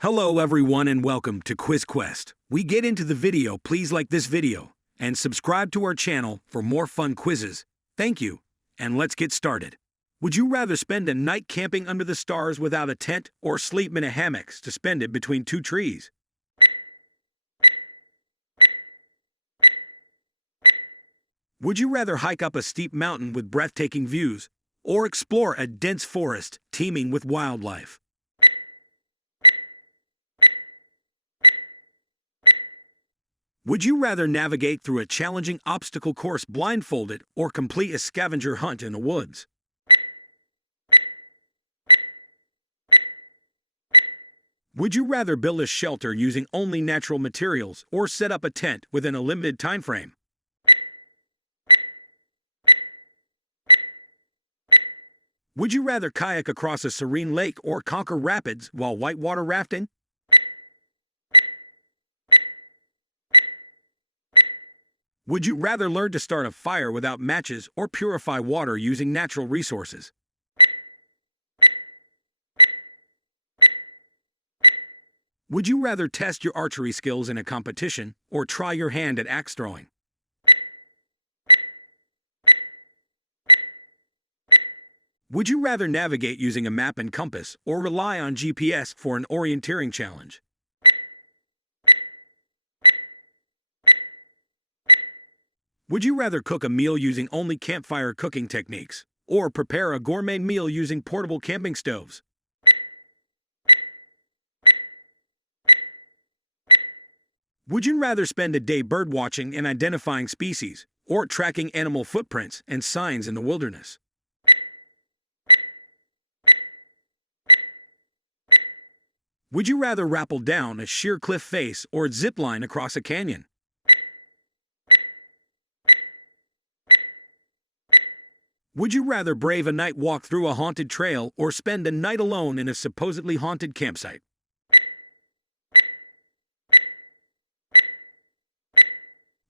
Hello everyone and welcome to Quiz Quest. We get into the video, please like this video and subscribe to our channel for more fun quizzes. Thank you, and let's get started. Would you rather spend a night camping under the stars without a tent or sleep in a hammock suspended between two trees? Would you rather hike up a steep mountain with breathtaking views or explore a dense forest teeming with wildlife? Would you rather navigate through a challenging obstacle course blindfolded or complete a scavenger hunt in the woods? Would you rather build a shelter using only natural materials or set up a tent within a limited time frame? Would you rather kayak across a serene lake or conquer rapids while whitewater rafting? Would you rather learn to start a fire without matches or purify water using natural resources? Would you rather test your archery skills in a competition or try your hand at axe throwing? Would you rather navigate using a map and compass or rely on GPS for an orienteering challenge? Would you rather cook a meal using only campfire cooking techniques or prepare a gourmet meal using portable camping stoves? Would you rather spend a day birdwatching and identifying species or tracking animal footprints and signs in the wilderness? Would you rather rappel down a sheer cliff face or zip line across a canyon? Would you rather brave a night walk through a haunted trail or spend a night alone in a supposedly haunted campsite?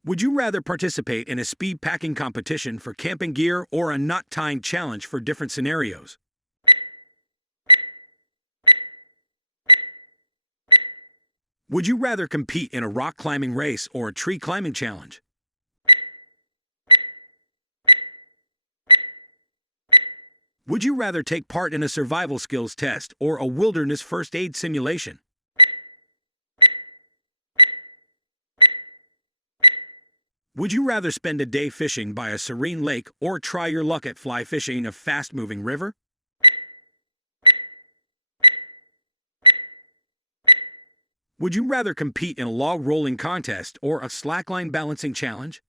Would you rather participate in a speed packing competition for camping gear or a knot tying challenge for different scenarios? Would you rather compete in a rock climbing race or a tree climbing challenge? Would you rather take part in a survival skills test or a wilderness first aid simulation? Would you rather spend a day fishing by a serene lake or try your luck at fly fishing a fast-moving river? Would you rather compete in a log rolling contest or a slackline balancing challenge?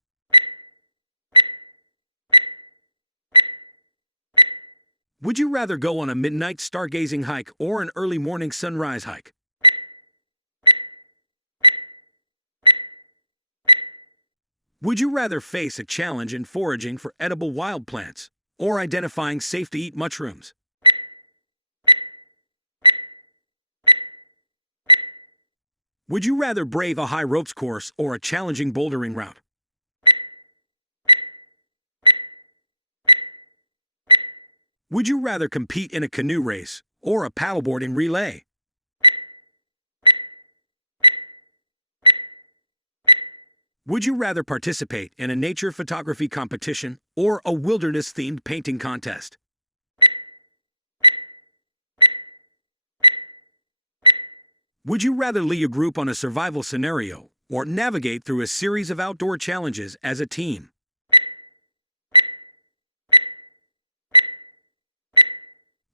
Would you rather go on a midnight stargazing hike or an early morning sunrise hike? Would you rather face a challenge in foraging for edible wild plants or identifying safe-to-eat mushrooms? Would you rather brave a high ropes course or a challenging bouldering route? Would you rather compete in a canoe race or a paddleboarding relay? Would you rather participate in a nature photography competition or a wilderness-themed painting contest? Would you rather lead a group on a survival scenario or navigate through a series of outdoor challenges as a team?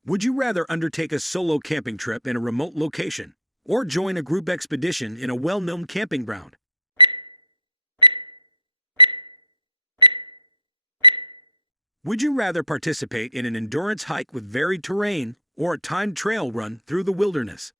Would you rather undertake a solo camping trip in a remote location or join a group expedition in a well-known camping ground? Would you rather participate in an endurance hike with varied terrain or a timed trail run through the wilderness?